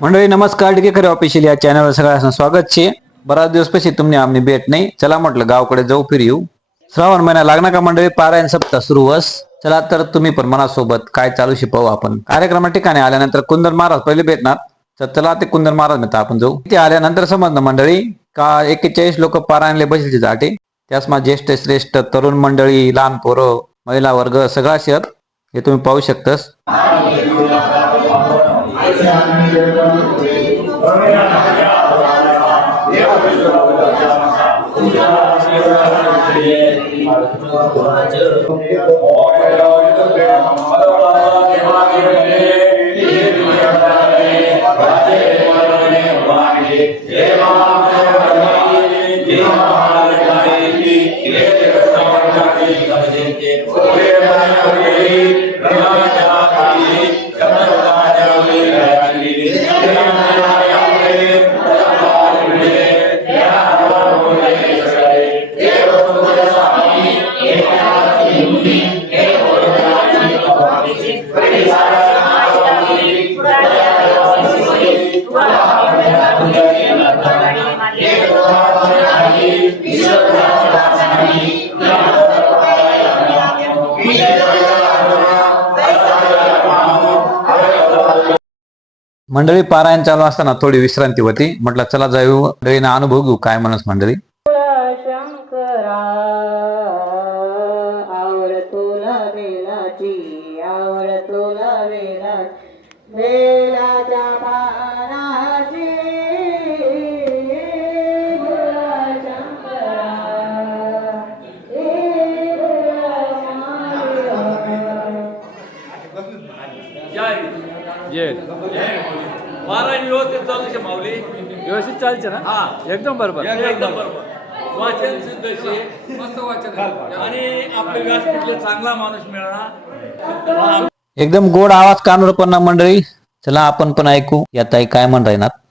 मंडळी नमस्कार, टिकेकर ऑफिशियल या चॅनलवर सगळ्यांचं स्वागत छे। बराच दिवस પછી तुमने आमनी भेट नाही, चला म्हटलं गावाकडे जाऊ फिर येऊ। श्रावण महिना लागना का मंडळी, पारायण सप्ताह सुरू वस। चला तर तुम्ही पण मनासोबत काय चालू शिपावू आपण। कार्यक्रमा ठिकाणी आल्यानंतर कुंदन महाराज पहिले भेटणार, तर चला ते कुंदन महाराज मित्र आपण जाऊ। ते आल्यानंतर समजलं मंडळी का 41 लोक पारायणले बसले जाटे, त्यासमा ज्येष्ठ श्रेष्ठ तरुण मंडळी, लहान पोरं, महिला वर्ग सगळा शेत हे तुम्ही पाहू शकतास। मंडळी पारायण चालू असताना थोडी विश्रांती होती, म्हटलं चला जाऊ मंडळीना अनुभव घेऊ काय म्हणस मंडळी। शंकरा आवड तुला वेलाची, आवड तुला वेलाच्या पानाची, शंकरा महाराज व्यवस्थित चालू शे माऊली, व्यवस्थित चालছে ना? हा एकदम बरोबर एकदम बरोबर। वाचन सिद्ध शे, मस्त वाचन आणि आपल्या व्यासपीठले चांगला माणूस मिळाला। एकदम गोड आवाज कानवर पण मंडळी, चला आपण पण ऐकू या ताई काय म्हण राहणार।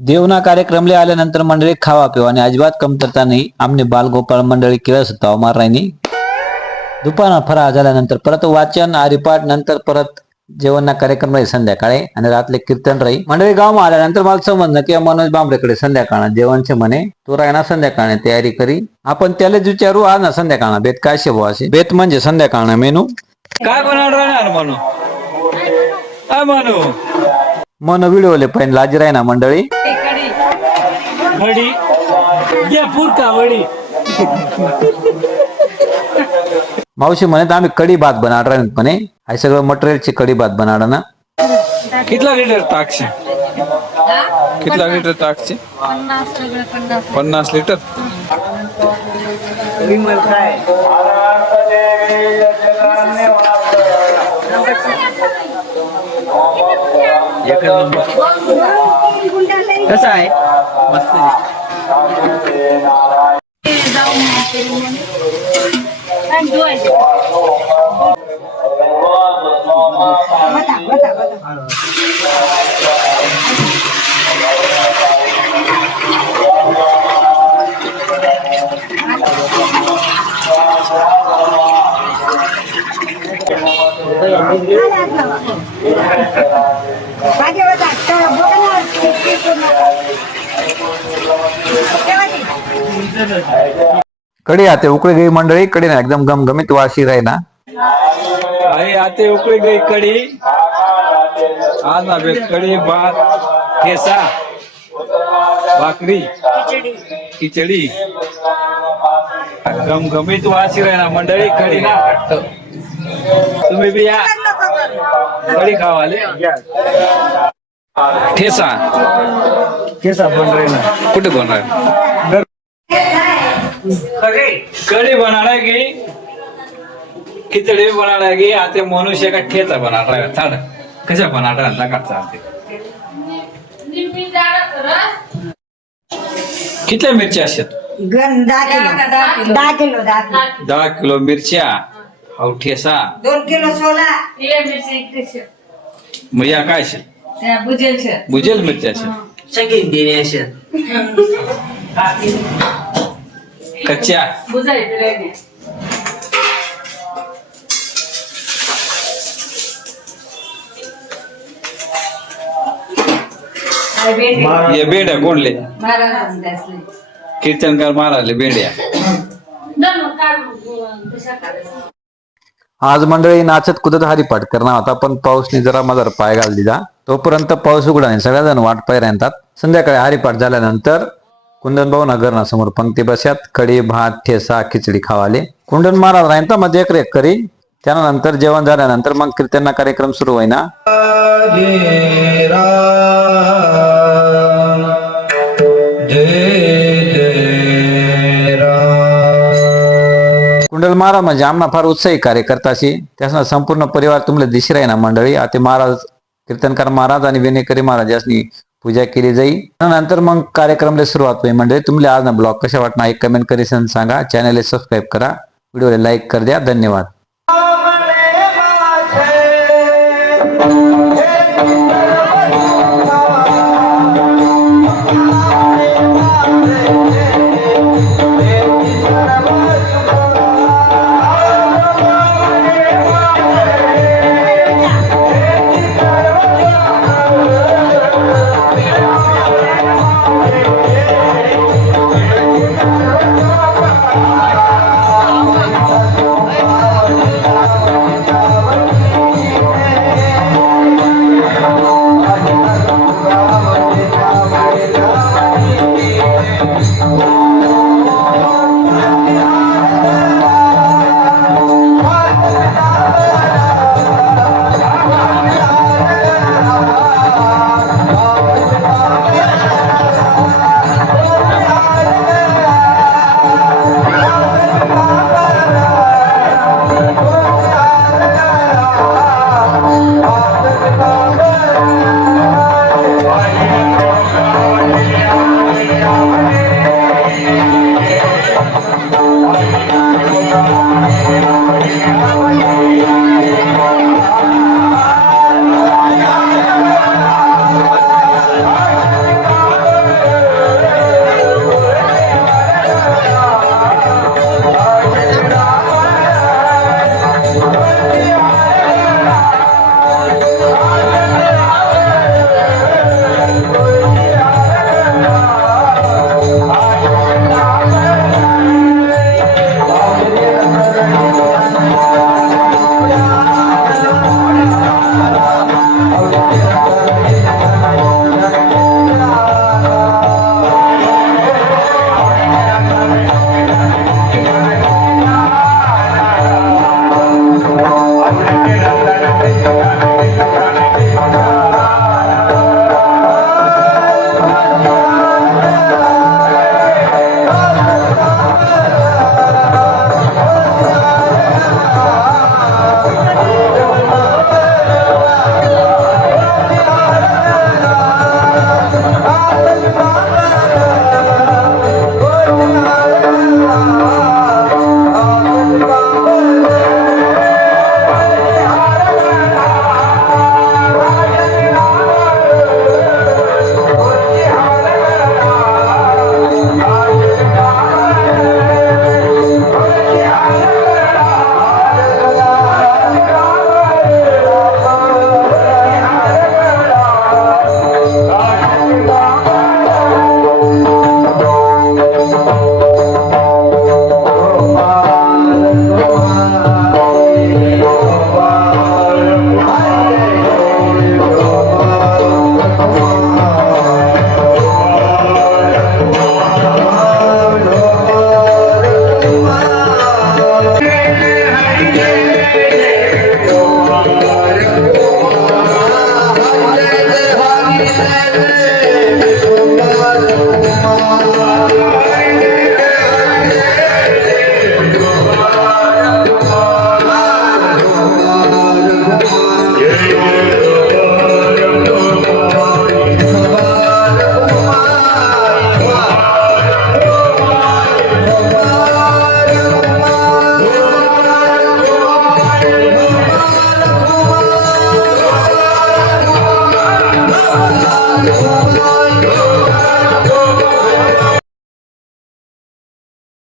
देवना कार्यक्रमले आल्यानंतर मंडळी खावा पिवा आणि अजिबात कमतरता नाही। आमने बालगोपाळ मंडळी केलं सुद्धा मारायनी। दुपारना फराळ झाल्यानंतर परत वाचन हरिपाठ, नंतर परत जेवणना कार्यक्रम राहील संध्याकाळी आणि रात्री कीर्तन राहील। मंडळी गाव आल्यानंतर मला समजलं की मनोज बांबरेकडे संध्याकाळ जेवणचे म्हणे, तो रायना संध्याकाळने तयारी करी। आपण त्यालाच विचारू आज ना संध्याकाळ बेत काय शेव असे। बेत म्हणजे संध्याकाळ मेनू काय बनवणार म्हणू काय म्हणू मन व्हिडिओले पण लाजी राही ना मंडळी। वडी घ्या पुरका वडी। मावशी म्हणे आम्ही कढी भात बनाडणार म्हणे, हे सगळं मटेरियलची कढी भात बनाडणार ना। कितला लिटर टाकशे? कितला लिटर टाकशे? 50 लिटर। विमल काय कसं आहे मस्त कढी आते उकळी गई मंडळी, कढी ना एकदम गमगमीत वाशी राही ना. आई आते उकळी गई कढी. आज ना बे कढी भात ठेसा भाकरी खिचडी गमगमीत वाशी राही ना मंडळी. कढी ना तुम्ही बी या कढी खावाले. ठेसा बनणार ना कुठे बनणार कढी बनाएगी खिचड़ी बनाएगी आते मनुष्य का ठेचा बना रहा है थाड़ कशा बना रहा है लगा चाहते कितल्या मिरच्या असतात 10 किलो मिरच्या हाव ठेसा 2 किलो सोला मग या काय असेल बुजेल मिरच्या असेल कच्च्या ये बेड्या कोणले कीर्तनकार महाराजले बेड्या. आज मंडळी नाचत कुदत हरिपाठ करणार होता, पण पाऊसने जरा मदर पाय घाल दिला. तोपर्यंत पाऊस उघडा नाही, सगळेजण वाट पाय राहतात. संध्याकाळी हरिपाठ झाल्यानंतर कुंदन भाऊ नगरना समोर पंक्ती बसयात कढी भात ठेसा खिचडी खावाले. कुंदन महाराज राहता मग देखरेख करी. त्यानंतर जेवण झाल्यानंतर मग कीर्तनना कार्यक्रम सुरू होईना. कुंडल महाराज म्हणजे आमना फार उत्साही कार्यकर्ता अशी. त्यासना संपूर्ण परिवार तुम्हाला दिशी राही ना मंडळी. आता महाराज कीर्तनकार महाराज आणि विनेकरी महाराज यासनी पूजा केली जाईल. नंतर मग कार्यक्रमला सुरुवात होईल. म्हणजे तुम्हाला आज ना ब्लॉग कशा वाटणार एक कमेंट करीसन सांगा. चॅनलला सबस्क्राईब करा, व्हिडिओला लाईक कर द्या. धन्यवाद. रा